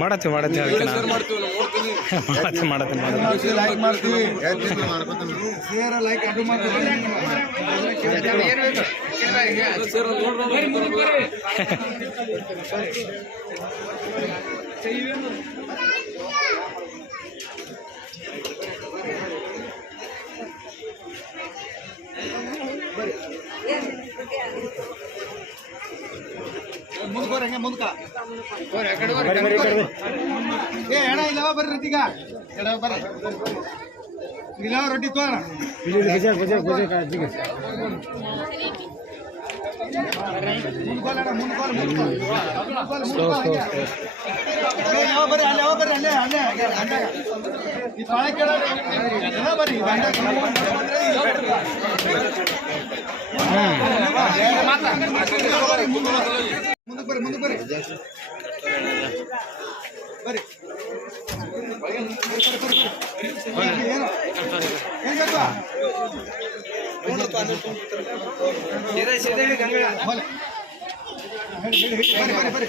ಮಾಡತ್ತೆ ಮಾಡತ್ತೀವಿ ಅದಕ್ಕೆ ನಾವು ಮಾಡತ್ತೆ ಮಾಡತ್ತೆ ಮಾಡತ್ತೀವಿ ಲೈಕ್ ಮಾಡ್ತೀವಿ. ಲೈಕ್ ಅದು ಮುಂದ್ಕೋರ ಹಂಗೆ ಮುಂದ್ಕ. ಏ ಎಣ ಇಲ್ಲವ ಬರ್ರಿ ರೊಟ್ಟಿಗ ಎಡ ಬರ್ರಿ. ಇಲ್ಲವ ರೊಟ್ಟಿ ತೋರ ಮುಂದ್ಕೋಲ ಮುಂದ್ಕೋಲ ಮುಂದ್ಕೋಲ. ಮುಂದ್ಕೋಲ ಏ ಯಾವ ಬರ್ರಿ ಅಲ್ಲೇ ಯಾವ ಬರ್ರಿ ಅಲ್ಲೇ ಅಲ್ಲೇ ಗಂಡಾಗ ಈ ಪಾಳೆ ಕೇಳ ಬರ್ರಿ? ಗಂಡಾಗ ಮುಂದಕ್ಕೆ ಬರ್ರಿ ಮುಂದಕ್ಕೆ ಬರ್ರಿ ಬರ್ರಿ. ಬರ್ರಿ ಬರ್ರಿ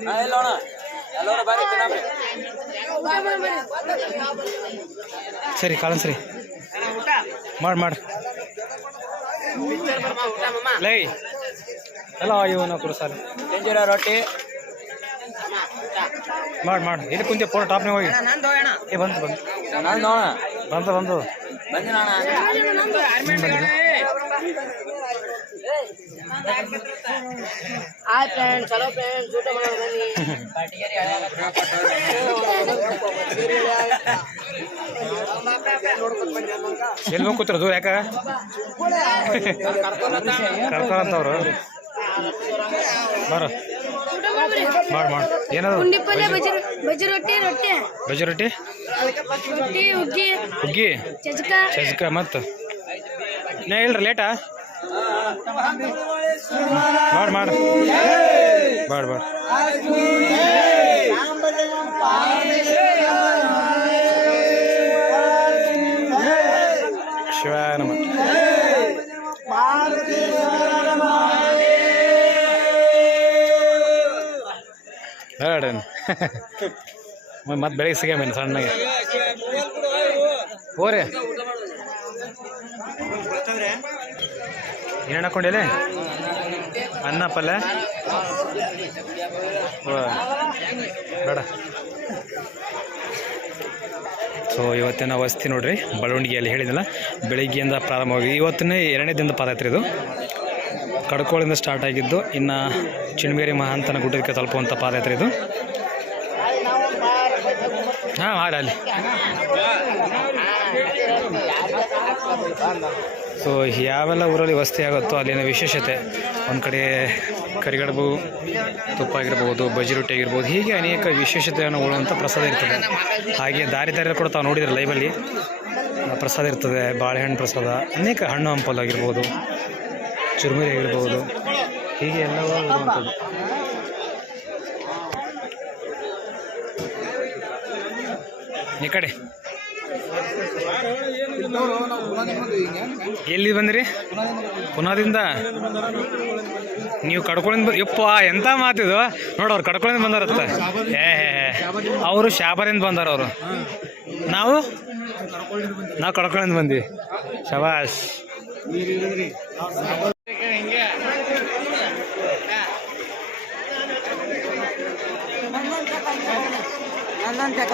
ಅಂದ್ರೆ ಸಿಗುತ್ತೆ ನೋಡ್ರಿ. ಸರಿ ಕಾಳನ್ ಸರಿ. ಮಾಡಿ ಮಾಡಿ. ಲೈ. ಎಲ್ಲ ಇವನ ಕುರುಸಾಲ ರೊಟ್ಟಿ. ಮಾಡಿ ಮಾಡಿ. ಎಲ್ಲಿ ಕುಂತೆ ಫೋನ್ ಟಾಪ್ನಾಗ ಹೋಗಿ. ಏ ಬಂತು ಬಂತು ನಾನು ಬಂದು ಬಂತು ಬಂತು ಬಂದಿನ ಬಂದಿದೆ ಹಾಯ್ ಫ್ರೆಂಡ್ ಚಲೋ ಫ್ರೆಂಡ್ ಊಟ ಮಾಡೋಣ ಬನ್ನಿ ಎಲ್ಲಿ ಹೋಗಿ ಕೂತಿರೋದು? ಯಾಕ? ಕರ್ಕೊಂತವ್ರು ಬರ. ಮಾಡಿ ಮಾಡಿ. ಏನದು? ಬಜ್ಜಿ ರೊಟ್ಟಿ ರೊಟ್ಟಿ. ಬಜ್ಜಿ ರೊಟ್ಟಿ? ರೊಟ್ಟಿ ಹುಗ್ಗಿ. ಹುಗ್ಗಿ? ಚಜಕ. ಚಜ್ಕ ಮತ್ತು ನಾ ಹೇಳ್ರಿ ಲೇಟಾ ಮಾಡಿ ಮಾಡಿ ಮಾಡಿ ಮಾಡಿ ಶಿವಾಯ ನಮ ಹೇಳಿ ಮತ್ತೆ ಬೆಳಿಗ್ಗೆ ಸಿಗಮೇನು ಸಣ್ಣಗೆ ಹೋರಿ ಏನು ಹಾಕೊಂಡಿಲ್ಲ ಅನ್ನ ಪಲ್ಯ? ಬೇಡ. ಸೊ ಇವತ್ತಿನ ವಸ್ತಿ ನೋಡ್ರಿ, ಬಳವಣಿಗೆಯಲ್ಲಿ ಹೇಳಿದ್ನಲ್ಲ, ಬೆಳಿಗ್ಗೆಯಿಂದ ಪ್ರಾರಂಭವಾಗಿ, ಇವತ್ತಿನ ಎರಡನೇ ದಿನದ ಪಾದಯಾತ್ರೆ ಇದು. ಕಡ್ಕೋಳಿಂದ ಸ್ಟಾರ್ಟ್ ಆಗಿದ್ದು, ಇನ್ನು ಚಿಣ್ಮೇರಿ ಮಹಾಂತನ ಗುಡ್ಡಕ್ಕೆ ತಲುಪುವಂಥ ಪಾದಯಾತ್ರೆ ಇದು. ಹಾಂ ಮಾಡಿ ಅಲ್ಲಿ ಸೊ ಯಾವೆಲ್ಲ ಊರಲ್ಲಿ ವಸ್ತಿ ಆಗುತ್ತೋ ಅಲ್ಲಿನ ವಿಶೇಷತೆ, ಒಂದು ಕಡೆ ಕರಿಗಡಬು ತುಪ್ಪ ಆಗಿರ್ಬೋದು ಬಜ್ಜಿ ರೊಟ್ಟಿ ಆಗಿರ್ಬೋದು ಹೀಗೆ ಅನೇಕ ವಿಶೇಷತೆಯನ್ನು ಉಳುವಂಥ ಪ್ರಸಾದ ಇರ್ತದೆ. ಹಾಗೆ ದಾರಿ ದಾರಿ ಕೂಡ ತಾವು ನೋಡಿದರೆ ಲೈವಲ್ಲಿ ಪ್ರಸಾದ ಇರ್ತದೆ, ಬಾಳೆಹಣ್ಣು ಪ್ರಸಾದ, ಅನೇಕ ಹಣ್ಣು ಹಂಪಲು ಆಗಿರ್ಬೋದು, ಚುರುಮುರಿ ಆಗಿರ್ಬೋದು, ಹೀಗೆ ಎಲ್ಲವೂ ಇರುವಂಥದ್ದು. ಈ ಕಡೆ ಎಲ್ಲಿ ಬಂದ್ರಿ? ಪುನಾದಿಂದ? ನೀವು ಕಡ್ಕೊಳಿಂದ ಬ ಯಪ್ಪ ಎಂಥ ಮಾತಿದು ನೋಡೋರು ಕಡ್ಕೊಳಿಂದ ಬಂದಾರತ್ತ. ಏ ಅವರು ಶಾಬರಿಂದ ಬಂದಾರ ಅವರು. ನಾವು? ನಾವು ಕಡ್ಕೊಳಿಂದ ಬಂದ್ವಿ. ಶಬಾಷ್.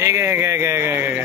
ಹೇಗೆ ಹೇಗೆ ಹೇಗೆ ಹೇಗೆ ಹೇಗೆ?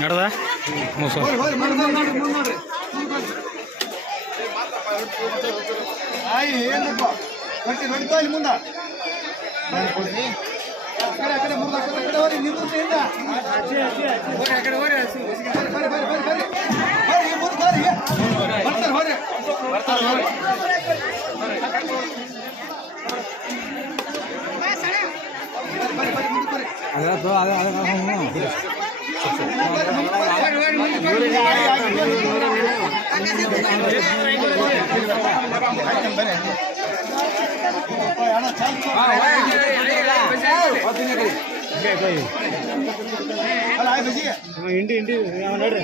ನಡ್ದ? ಮೂಸು ಆಯ್ ಏನಪ್ಪ ಗಟ್ಟಿ ನಡೀತಾ ಇಲ್ಲಿ ಮುಂದ ಮುಂದೆ ಇಂಡಿ ಇಂಡಿ ನೋಡ್ರಿ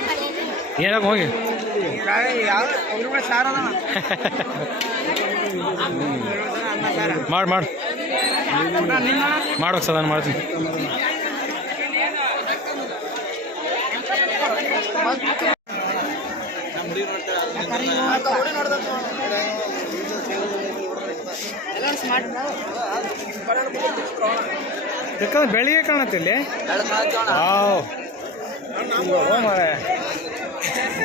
ಏನಕ್ಕೆ ಹೋಗಿ. ಮಾಡಿ ಮಾಡಿ. ಮಾಡ್ಬೇಕು ಸದಾ ಮಾಡ್ತೀನಿ. ಯಾಕಂದ್ರೆ ಬೆಳಿಗ್ಗೆ ಕಾಣತ್ತೆ ಇಲ್ಲಿ. ಓ.